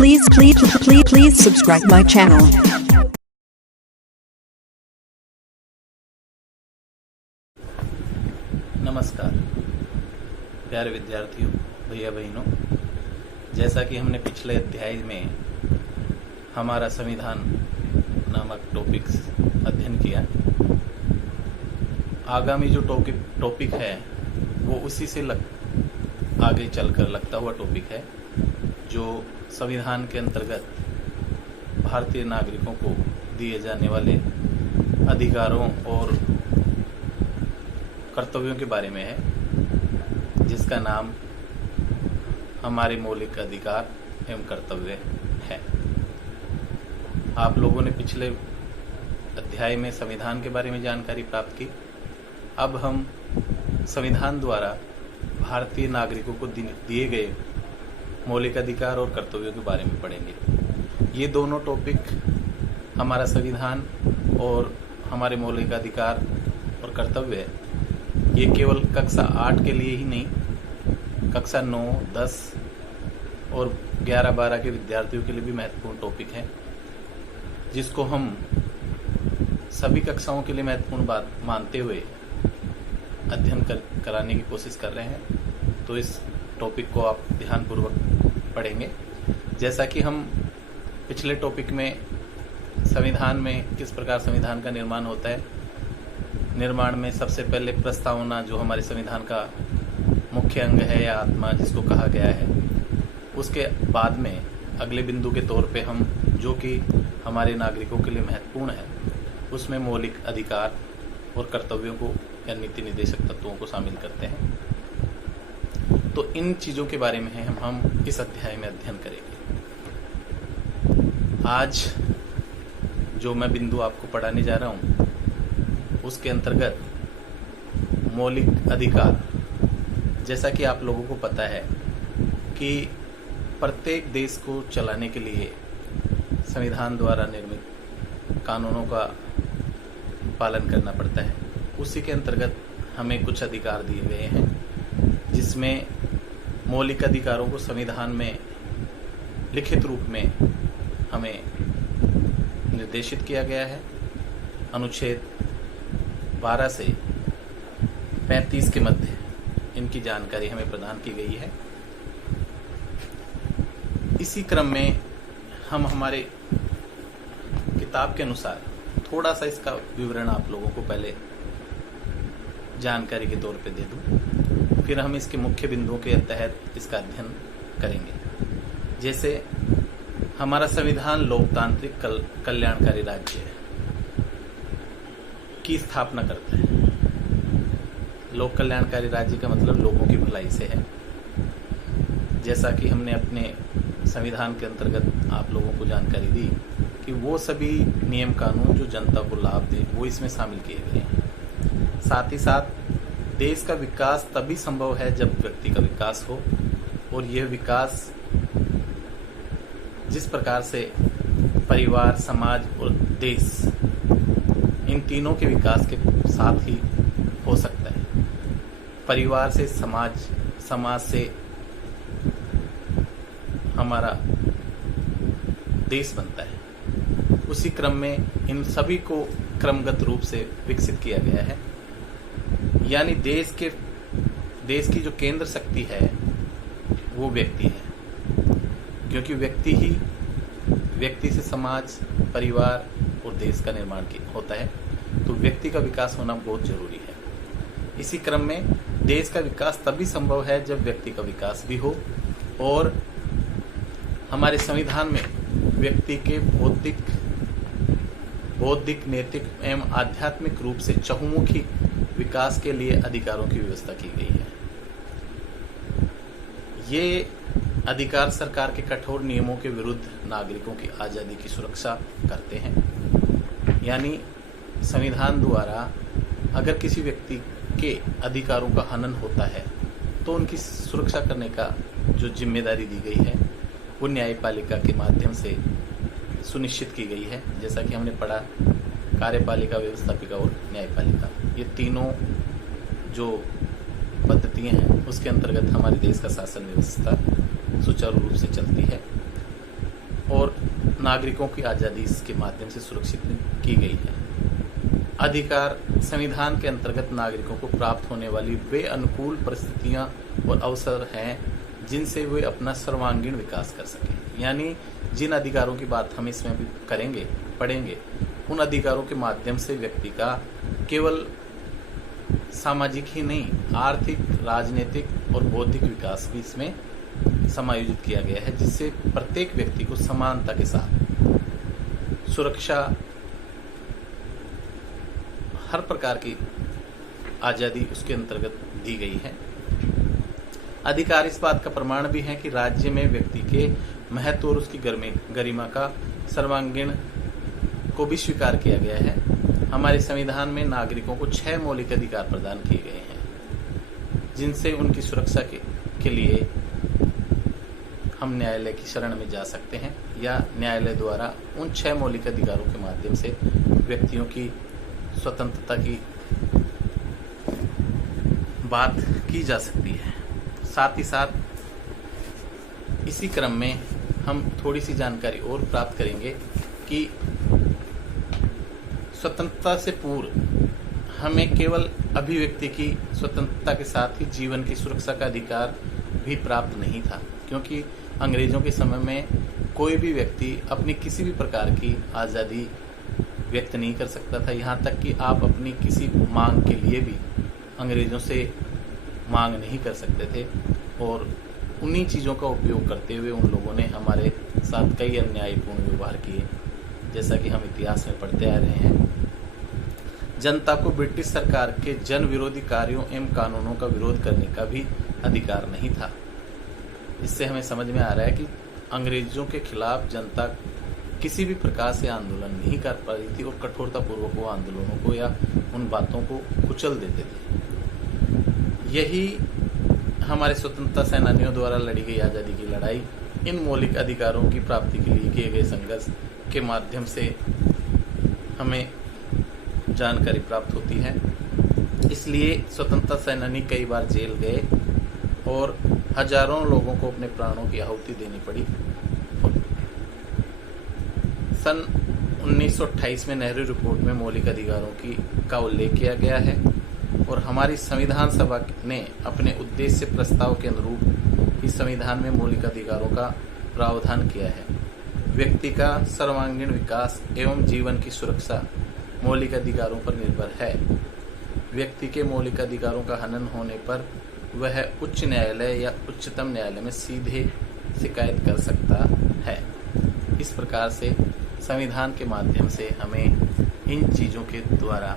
Please subscribe my channel. नमस्कार प्यारे विद्यार्थियों, भैया बहनों, जैसा कि हमने पिछले अध्याय में हमारा संविधान नामक टॉपिक्स अध्ययन किया, आगामी जो टॉपिक है वो उसी से आगे चलकर लगता हुआ टॉपिक है, जो संविधान के अंतर्गत भारतीय नागरिकों को दिए जाने वाले अधिकारों और कर्तव्यों के बारे में है, जिसका नाम हमारे मौलिक अधिकार एवं कर्तव्य है। आप लोगों ने पिछले अध्याय में संविधान के बारे में जानकारी प्राप्त की। अब हम संविधान द्वारा भारतीय नागरिकों को दिए गए मौलिक अधिकार और कर्तव्यों के बारे में पढ़ेंगे। ये दोनों टॉपिक, हमारा संविधान और हमारे मौलिक अधिकार और कर्तव्य, ये केवल कक्षा 8 के लिए ही नहीं, कक्षा 9, 10 और 11, 12 के विद्यार्थियों के लिए भी महत्वपूर्ण टॉपिक है, जिसको हम सभी कक्षाओं के लिए महत्वपूर्ण बात मानते हुए अध्ययन कराने की कोशिश कर रहे हैं। तो इस टॉपिक को आप ध्यानपूर्वक पढ़ेंगे। जैसा कि हम पिछले टॉपिक में संविधान में किस प्रकार संविधान का निर्माण होता है, निर्माण में सबसे पहले प्रस्तावना, जो हमारे संविधान का मुख्य अंग है या आत्मा जिसको कहा गया है, उसके बाद में अगले बिंदु के तौर पे हम, जो कि हमारे नागरिकों के लिए महत्वपूर्ण है, उसमें मौलिक अधिकार और कर्तव्यों को या नीति निर्देशक तत्वों को शामिल करते हैं। तो इन चीज़ों के बारे में हम इस अध्याय में अध्ययन करेंगे। आज जो मैं बिंदु आपको पढ़ाने जा रहा हूँ, उसके अंतर्गत मौलिक अधिकार, जैसा कि आप लोगों को पता है कि प्रत्येक देश को चलाने के लिए संविधान द्वारा निर्मित कानूनों का पालन करना पड़ता है। उसी के अंतर्गत हमें कुछ अधिकार दिए गए हैं, जिसमें मौलिक अधिकारों को संविधान में लिखित रूप में हमें निर्देशित किया गया है। अनुच्छेद 12 से 35 के मध्य इनकी जानकारी हमें प्रदान की गई है। इसी क्रम में हम हमारे किताब के अनुसार थोड़ा सा इसका विवरण आप लोगों को पहले जानकारी के तौर पे दे दूं, फिर हम इसके मुख्य बिंदुओं के तहत इसका अध्ययन करेंगे। जैसे हमारा संविधान लोकतांत्रिक कल्याणकारी राज्य की स्थापना करता है। लोक कल्याणकारी राज्य का मतलब लोगों की भलाई से है। जैसा कि हमने अपने संविधान के अंतर्गत आप लोगों को जानकारी दी कि वो सभी नियम कानून जो जनता को लाभ दे, वो इसमें शामिल किए गए हैं। साथ ही साथ देश का विकास तभी संभव है जब व्यक्ति का विकास हो, और यह विकास जिस प्रकार से परिवार, समाज और देश, इन तीनों के विकास के साथ ही हो सकता है। परिवार से समाज, समाज से हमारा देश बनता है। उसी क्रम में इन सभी को क्रमगत रूप से विकसित किया गया है। यानी देश की जो केंद्र शक्ति है वो व्यक्ति है, क्योंकि व्यक्ति से समाज, परिवार और देश का निर्माण होता है। तो व्यक्ति का विकास होना बहुत जरूरी है। इसी क्रम में देश का विकास तभी संभव है जब व्यक्ति का विकास भी हो, और हमारे संविधान में व्यक्ति के बौद्धिक, नैतिक एवं आध्यात्मिक रूप से चहुमुखी विकास के लिए अधिकारों की व्यवस्था की गई है। ये अधिकार सरकार के कठोर नियमों के विरुद्ध नागरिकों की आज़ादी की सुरक्षा करते हैं। यानी संविधान द्वारा अगर किसी व्यक्ति के अधिकारों का हनन होता है, तो उनकी सुरक्षा करने का जो जिम्मेदारी दी गई है, वो न्यायपालिका के माध्यम से सुनिश्चित की गई है। जैसा कि हमने पढ़ा, कार्यपालिका, व्यवस्थापिका और न्यायपालिका, ये तीनों जो पद्धतियां हैं उसके अंतर्गत हमारे देश का शासन व्यवस्था सुचारू रूप से चलती है। और नागरिकों की आज़ादी इसके माध्यम से सुरक्षित की गई है। अधिकार संविधान के अंतर्गत नागरिकों को प्राप्त होने वाली वे अनुकूल परिस्थितियां और अवसर हैं जिनसे वे अपना सर्वांगीण विकास कर सकें। यानी जिन अधिकारों की बात हम इसमें भी पढ़ेंगे, उन अधिकारों के माध्यम से व्यक्ति का केवल सामाजिक ही नहीं, आर्थिक, राजनीतिक और बौद्धिक विकास भी इसमें समायोजित किया गया है, जिससे प्रत्येक व्यक्ति को समानता के साथ सुरक्षा, हर प्रकार की आजादी उसके अंतर्गत दी गई है। अधिकार इस बात का प्रमाण भी है कि राज्य में व्यक्ति के महत्व और उसकी गरिमा का सर्वांगीण को भी स्वीकार किया गया है। हमारे संविधान में नागरिकों को 6 मौलिक अधिकार प्रदान किए गए हैं, जिनसे उनकी सुरक्षा के लिए हम न्यायालय की शरण में जा सकते हैं या न्यायालय द्वारा उन 6 मौलिक अधिकारों के माध्यम से व्यक्तियों की स्वतंत्रता की बात की जा सकती है। साथ ही साथ इसी क्रम में हम थोड़ी सी जानकारी और प्राप्त करेंगे कि स्वतंत्रता से पूर्व हमें केवल अभिव्यक्ति की स्वतंत्रता के साथ ही जीवन की सुरक्षा का अधिकार भी प्राप्त नहीं था, क्योंकि अंग्रेजों के समय में कोई भी व्यक्ति अपनी किसी भी प्रकार की आज़ादी व्यक्त नहीं कर सकता था। यहाँ तक कि आप अपनी किसी मांग के लिए भी अंग्रेजों से मांग नहीं कर सकते थे, और उन्हीं चीज़ों का उपयोग करते हुए उन लोगों ने हमारे साथ कई अन्यायपूर्ण व्यवहार किए, जैसा कि हम इतिहास में पढ़ते आ रहे हैं। जनता को ब्रिटिश सरकार के जन विरोधी कार्यों एवं कानूनों का विरोध करने का भी अधिकार नहीं था। इससे हमें समझ में आ रहा है कि अंग्रेजों के खिलाफ जनता किसी भी प्रकार से आंदोलन नहीं कर पा रही थी और कठोरतापूर्वक वो आंदोलनों को या उन बातों को कुचल देते थे। यही हमारे स्वतंत्रता सेनानियों द्वारा लड़ी गई आज़ादी की लड़ाई इन मौलिक अधिकारों की प्राप्ति के लिए किए गए संघर्ष के माध्यम से हमें जानकारी प्राप्त होती है। इसलिए स्वतंत्रता सेनानी कई बार जेल गए और हजारों लोगों को अपने प्राणों की आहुति देनी पड़ी। सन 1928 में नेहरू रिपोर्ट में मौलिक अधिकारों का उल्लेख किया गया है और हमारी संविधान सभा ने अपने उद्देश्य प्रस्ताव के अनुरूप इस संविधान में मौलिक अधिकारों का प्रावधान किया है। व्यक्ति का सर्वांगीण विकास एवं जीवन की सुरक्षा मौलिक अधिकारों पर निर्भर है। व्यक्ति के मौलिक अधिकारों का हनन होने पर वह उच्च न्यायालय या उच्चतम न्यायालय में सीधे शिकायत कर सकता है। इस प्रकार से संविधान के माध्यम से हमें इन चीज़ों के द्वारा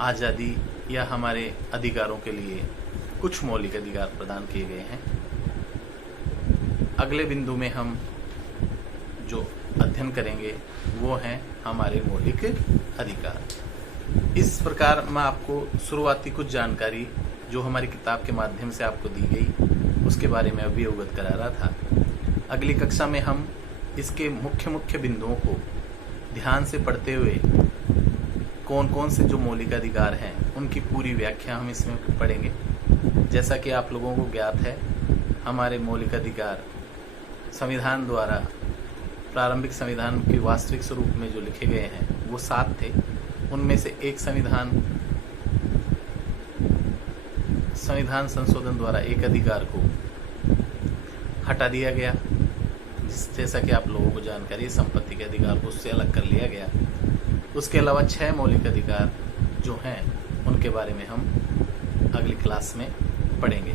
आज़ादी या हमारे अधिकारों के लिए कुछ मौलिक अधिकार प्रदान किए गए हैं। अगले बिंदु में हम जो अध्ययन करेंगे वो हैं हमारे मौलिक अधिकार। इस प्रकार मैं आपको शुरुआती कुछ जानकारी जो हमारी किताब के माध्यम से आपको दी गई उसके बारे में अभी अवगत करा रहा था। अगली कक्षा में हम इसके मुख्य बिंदुओं को ध्यान से पढ़ते हुए कौन कौन से जो मौलिक अधिकार हैं उनकी पूरी व्याख्या हम इसमें पढ़ेंगे। जैसा कि आप लोगों को ज्ञात है, हमारे मौलिक अधिकार संविधान द्वारा प्रारंभिक संविधान के वास्तविक स्वरूप में जो लिखे गए हैं वो 7 थे। उनमें से एक संविधान संशोधन द्वारा एक अधिकार को हटा दिया गया, जैसा कि आप लोगों को जानकारी है, संपत्ति के अधिकार को उससे अलग कर लिया गया। उसके अलावा 6 मौलिक अधिकार जो हैं उनके बारे में हम अगली क्लास में पढ़ेंगे।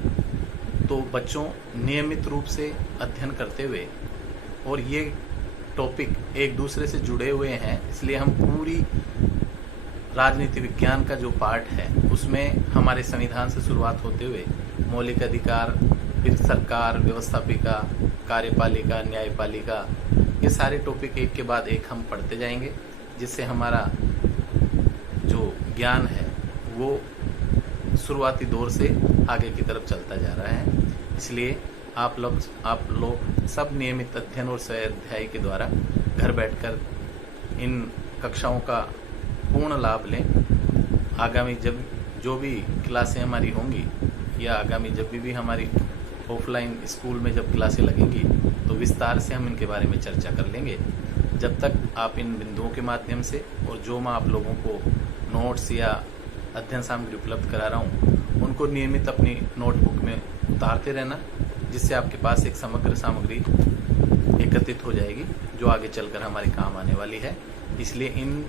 तो बच्चों नियमित रूप से अध्ययन करते हुए, और ये टॉपिक एक दूसरे से जुड़े हुए हैं, इसलिए हम पूरी राजनीति विज्ञान का जो पार्ट है उसमें हमारे संविधान से शुरुआत होते हुए मौलिक अधिकार, फिर सरकार, व्यवस्थापिका, कार्यपालिका, न्यायपालिका, ये सारे टॉपिक एक के बाद एक हम पढ़ते जाएंगे, जिससे हमारा जो ज्ञान है वो शुरुआती दौर से आगे की तरफ चलता जा रहा है। इसलिए आप लोग सब नियमित अध्ययन और स्वाध्याय के द्वारा घर बैठकर इन कक्षाओं का पूर्ण लाभ लें। आगामी जब जो भी क्लासें हमारी होंगी या आगामी जब भी हमारी ऑफलाइन स्कूल में जब क्लासें लगेंगी तो विस्तार से हम इनके बारे में चर्चा कर लेंगे। जब तक आप इन बिंदुओं के माध्यम से और जो मैं आप लोगों को नोट्स या अध्ययन सामग्री उपलब्ध करा रहा हूँ उनको नियमित अपनी नोटबुक में उतारते रहना, जिससे आपके पास एक समग्र सामग्री एकत्रित हो जाएगी जो आगे चलकर हमारे काम आने वाली है। इसलिए इन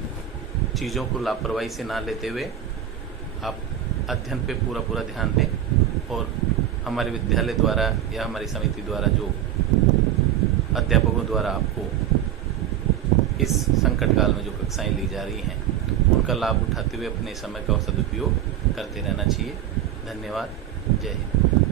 चीज़ों को लापरवाही से ना लेते हुए आप अध्ययन पे पूरा ध्यान दें और हमारे विद्यालय द्वारा या हमारी समिति द्वारा जो अध्यापकों द्वारा आपको इस संकट काल में जो कक्षाएं ली जा रही हैं उनका लाभ उठाते हुए अपने समय का सदुपयोग करते रहना चाहिए। धन्यवाद। जय हिंद।